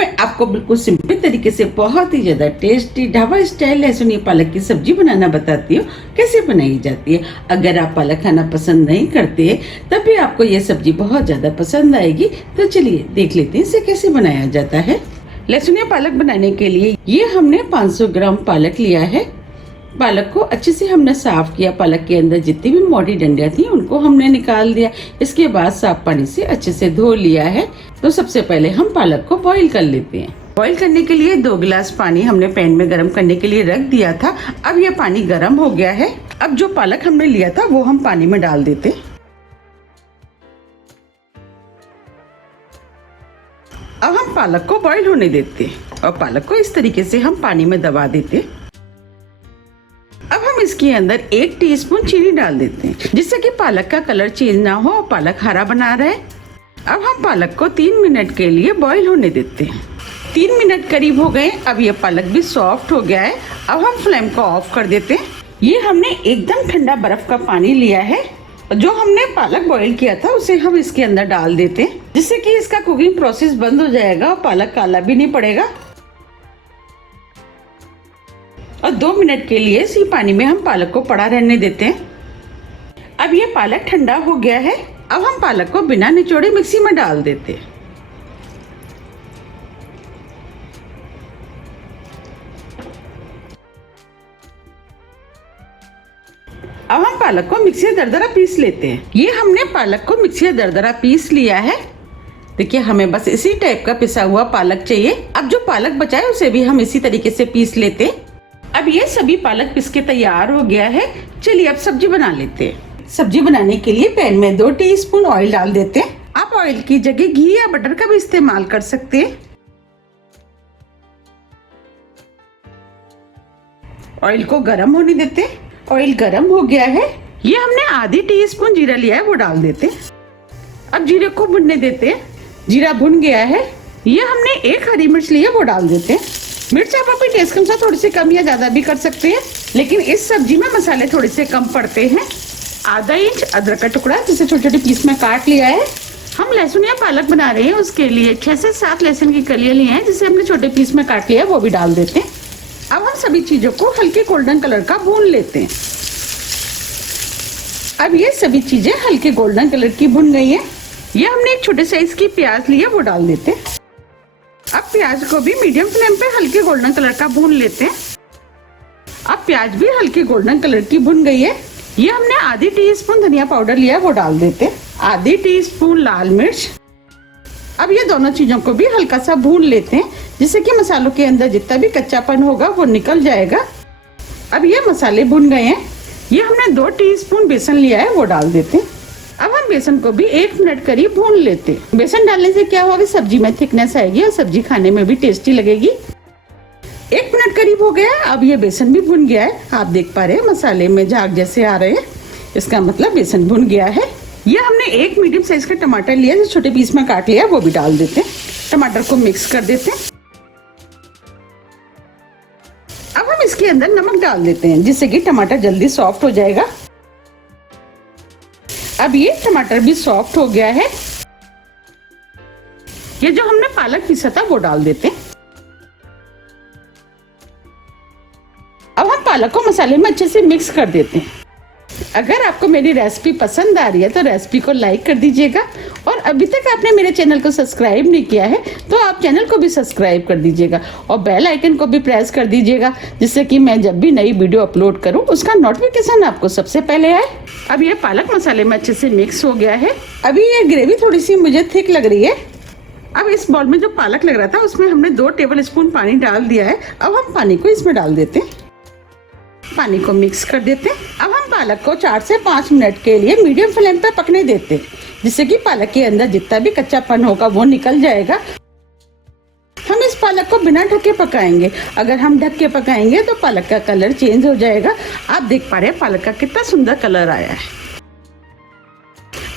मैं आपको बिल्कुल सिंपल तरीके से बहुत ही ज्यादा टेस्टी ढाबा स्टाइल लहसुन पालक की सब्जी बनाना बताती हूँ कैसे बनाई जाती है। अगर आप पालक खाना पसंद नहीं करते तब भी आपको ये सब्जी बहुत ज्यादा पसंद आएगी। तो चलिए देख लेते हैं इसे कैसे बनाया जाता है। लहसुन पालक बनाने के लिए ये हमने 500 ग्राम पालक लिया है। पालक को अच्छे से हमने साफ किया। पालक के अंदर जितनी भी मोटी डंडियां थी उनको हमने निकाल दिया। इसके बाद साफ पानी से अच्छे से धो लिया है। तो सबसे पहले हम पालक को बॉईल कर लेते हैं। बॉईल करने के लिए 2 गिलास पानी हमने पैन में गर्म करने के लिए रख दिया था। अब यह पानी गर्म हो गया है। अब जो पालक हमने लिया था वो हम पानी में डाल देते। अब हम पालक को बॉईल होने देते और पालक को इस तरीके से हम पानी में दबा देते। अब हम इसके अंदर 1 टीस्पून चीनी डाल देते हैं जिससे कि पालक का कलर चेंज ना हो और पालक हरा बना रहे। अब हम पालक को 3 मिनट के लिए बॉईल होने देते हैं। 3 मिनट करीब हो गए। अब ये पालक भी सॉफ्ट हो गया है। अब हम फ्लेम को ऑफ कर देते हैं। ये हमने एकदम ठंडा बर्फ का पानी लिया है। जो हमने पालक बॉईल किया था उसे हम इसके अंदर डाल देते हैं जिससे कि इसका कुकिंग प्रोसेस बंद हो जाएगा और पालक काला भी नहीं पड़ेगा। और 2 मिनट के लिए इसी पानी में हम पालक को पड़ा रहने देते हैं। अब ये पालक ठंडा हो गया है। अब हम पालक को बिना निचोड़े मिक्सी में डाल देते हैं। अब हम पालक को मिक्सी में दरदरा पीस लेते हैं। ये हमने पालक को मिक्सी में दरदरा पीस लिया है। देखिए हमें बस इसी टाइप का पिसा हुआ पालक चाहिए। अब जो पालक बचा है उसे भी हम इसी तरीके से पीस लेते हैं। अब ये सभी पालक पिस के तैयार हो गया है। चलिए अब सब्जी बना लेते हैं। सब्जी बनाने के लिए पैन में 2 टीस्पून ऑयल डाल देते हैं। आप ऑयल की जगह घी या बटर का भी इस्तेमाल कर सकते हैं। ऑयल को गर्म होने देते हैं। ऑयल गर्म हो गया है। ये हमने आधी टीस्पून जीरा लिया है वो डाल देते हैं। अब जीरे को भुनने देते हैं। जीरा भुन गया है। ये हमने 1 हरी मिर्च ली है वो डाल देते हैं। मिर्च आप अपने टेस्ट के अनुसार थोड़ी सी कम या ज्यादा भी कर सकते हैं, लेकिन इस सब्जी में मसाले थोड़े से कम पड़ते हैं। आधा इंच अदरक का टुकड़ा जिसे छोटे छोटे पीस में काट लिया है। हम लहसुन या पालक बना रहे हैं उसके लिए 6 से 7 लहसुन की कलियां ली हैं जिसे हमने छोटे पीस में काट लिया है वो भी डाल देते हैं। अब हम सभी चीजों को हल्के गोल्डन कलर का भून लेते हैं। अब ये सभी चीजें हल्के गोल्डन कलर की भुन गई है। ये हमने एक छोटे साइज की प्याज ली है वो डाल देते हैं। अब प्याज को भी मीडियम फ्लेम पे हल्के गोल्डन कलर का भून लेते हैं। अब प्याज भी हल्के गोल्डन कलर की भुन गई है। ये हमने आधी टीस्पून धनिया पाउडर लिया है वो डाल देते हैं। आधी टीस्पून लाल मिर्च। अब ये दोनों चीजों को भी हल्का सा भून लेते हैं जिससे कि मसालों के अंदर जितना भी कच्चापन होगा वो निकल जाएगा। अब ये मसाले भुन गए हैं। ये हमने 2 टीस्पून बेसन लिया है वो डाल देते हैं। अब हम बेसन को भी 1 मिनट करीब भून लेते हैं। बेसन डालने से क्या होगा, सब्जी में थिकनेस आएगी और सब्जी खाने में भी टेस्टी लगेगी। 1 मिनट करीब हो गया है। अब ये बेसन भी भुन गया है। आप देख पा रहे हैं मसाले में झाग जैसे आ रहे हैं, इसका मतलब बेसन भुन गया है। ये हमने 1 मीडियम साइज का टमाटर लिया जो छोटे पीस में काट लिया वो भी डाल देते हैं। टमाटर को मिक्स कर देते हैं। अब हम इसके अंदर नमक डाल देते हैं जिससे कि टमाटर जल्दी सॉफ्ट हो जाएगा। अब ये टमाटर भी सॉफ्ट हो गया है। ये जो हमने पालक पीसा था वो डाल देते हैं। अब हम पालक को मसाले में अच्छे से मिक्स कर देते हैं। अगर आपको मेरी रेसिपी पसंद आ रही है तो रेसिपी को लाइक कर दीजिएगा और अभी तक आपने मेरे चैनल को सब्सक्राइब नहीं किया है तो आप चैनल को भी सब्सक्राइब कर दीजिएगा और बेल आइकन को भी प्रेस कर दीजिएगा जिससे कि मैं जब भी नई वीडियो अपलोड करूं उसका नोटिफिकेशन आपको सबसे पहले आए। अब ये पालक मसाले में अच्छे से मिक्स हो गया है। अभी ये ग्रेवी थोड़ी सी मुझे थिक लग रही है। अब इस बॉल में जो पालक लग रहा था उसमें हमने 2 टेबल स्पून पानी डाल दिया है। अब हम पानी को इसमें डाल देते हैं। पानी को मिक्स कर देते हैं। अब हम पालक को 4 से 5 मिनट के लिए मीडियम फ्लेम पर पकने देते हैं जिससे कि पालक के अंदर जितना भी कच्चापन होगा वो निकल जाएगा। हम इस पालक को बिना ढके पकाएंगे। अगर हम ढक के पकाएंगे तो पालक का कलर चेंज हो जाएगा। आप देख पा रहे हैं पालक का कितना सुंदर कलर आया है।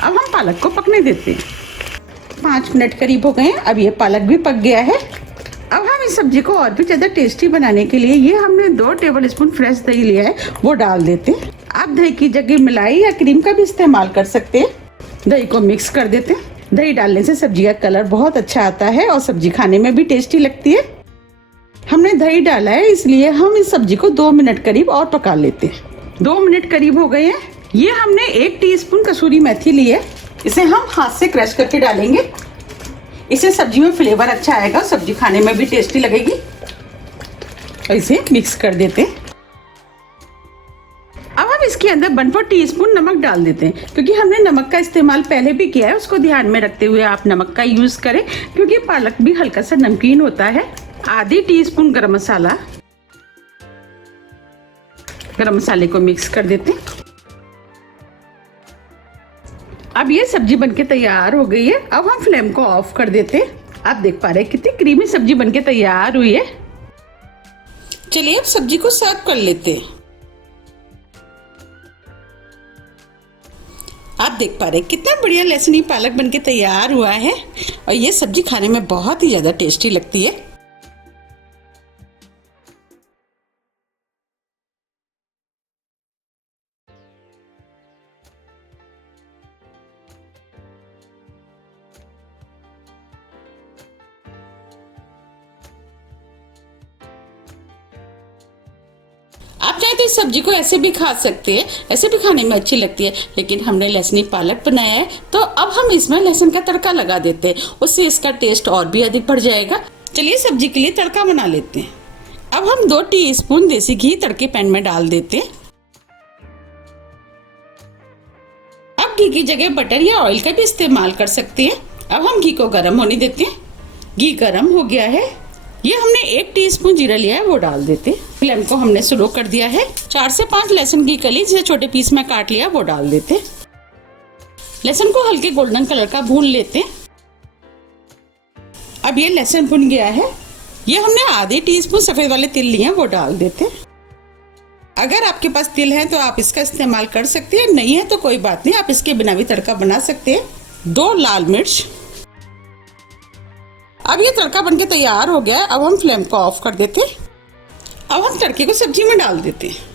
अब हम पालक को पकने देते हैं। 5 मिनट करीब हो गए हैं। अब ये पालक भी पक गया है। अब हम इस सब्जी को और भी ज़्यादा टेस्टी बनाने के लिए ये हमने 2 टेबल स्पून फ्रेश दही लिया है वो डाल देते हैं। आप दही की जगह मलाई या क्रीम का भी इस्तेमाल कर सकते हैं। दही को मिक्स कर देते हैं। दही डालने से सब्जी का कलर बहुत अच्छा आता है और सब्जी खाने में भी टेस्टी लगती है। हमने दही डाला है इसलिए हम इस सब्जी को 2 मिनट करीब और पका लेते हैं। 2 मिनट करीब हो गए हैं। ये हमने 1 टीस्पून कसूरी मेथी ली है, इसे हम हाथ से क्रश करके डालेंगे। इससे सब्जी में फ्लेवर अच्छा आएगा, सब्जी खाने में भी टेस्टी लगेगी। और इसे मिक्स कर देते हैं। अब हम इसके अंदर 1/4 टीस्पून नमक डाल देते हैं, क्योंकि हमने नमक का इस्तेमाल पहले भी किया है, उसको ध्यान में रखते हुए आप नमक का यूज करें, क्योंकि पालक भी हल्का सा नमकीन होता है। आधी टीस्पून गरम मसाला, गरम मसाले को मिक्स कर देते हैं। अब ये सब्जी बनके तैयार हो गई है। अब हम फ्लेम को ऑफ कर देते हैं। आप देख पा रहे हैं कितनी क्रीमी सब्जी बनके तैयार हुई है। चलिए अब सब्जी को सर्व कर लेते हैं। आप देख पा रहे हैं कितना बढ़िया लहसुनी पालक बनके तैयार हुआ है और ये सब्जी खाने में बहुत ही ज्यादा टेस्टी लगती है। आप चाहे तो इस सब्जी को ऐसे भी खा सकते हैं, ऐसे भी खाने में अच्छी लगती है, लेकिन हमने लहसुनी पालक बनाया है तो अब हम इसमें लहसुन का तड़का लगा देते हैं, उससे इसका टेस्ट और भी अधिक बढ़ जाएगा। चलिए सब्जी के लिए तड़का बना लेते हैं। अब हम 2 टीस्पून देसी घी तड़के पैन में डाल देते हैं। अब घी की जगह बटर या ऑयल का भी इस्तेमाल कर सकते हैं। अब हम घी को गर्म होने देते हैं। घी गर्म हो गया है। ये हमने 1 टीस्पून जीरा लिया है, वो डाल देते हैं। फ्लेम को हमने स्लो कर दिया है। 4 से 5 लहसुन की कली जिसे छोटे पीस में काट लिया, वो डाल देते हैं। लहसुन को हल्के गोल्डन कलर का भून लेते हैं। अब ये लहसुन भुन गया है। ये हमने आधे टीस्पून सफेद वाले तिल लिए हैं, वो डाल देते हैं। अगर आपके पास तिल है तो आप इसका इस्तेमाल कर सकते हैं, नहीं है तो कोई बात नहीं, आप इसके बिना भी तड़का बना सकते हैं। 2 लाल मिर्च। अब ये तड़का बनके तैयार हो गया है। अब हम फ्लेम को ऑफ कर देते हैं। अब हम तड़के को सब्जी में डाल देते हैं।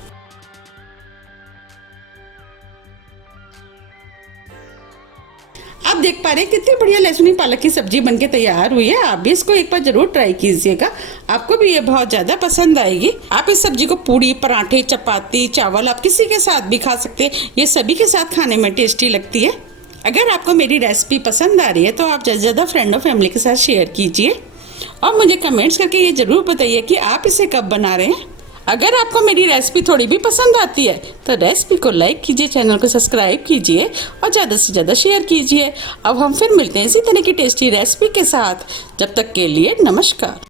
आप देख पा रहे हैं कितनी बढ़िया लहसुनी पालक की सब्जी बनके तैयार हुई है। आप भी इसको एक बार जरूर ट्राई कीजिएगा, आपको भी ये बहुत ज्यादा पसंद आएगी। आप इस सब्जी को पूड़ी, पराठे, चपाती, चावल, आप किसी के साथ भी खा सकते हैं। ये सभी के साथ खाने में टेस्टी लगती है। अगर आपको मेरी रेसिपी पसंद आ रही है तो आप ज़्यादा से ज़्यादा फ्रेंड और फैमिली के साथ शेयर कीजिए और मुझे कमेंट्स करके ये ज़रूर बताइए कि आप इसे कब बना रहे हैं। अगर आपको मेरी रेसिपी थोड़ी भी पसंद आती है तो रेसिपी को लाइक कीजिए, चैनल को सब्सक्राइब कीजिए और ज़्यादा से ज़्यादा शेयर कीजिए। अब हम फिर मिलते हैं इसी तरह की टेस्टी रेसिपी के साथ। जब तक के लिए नमस्कार।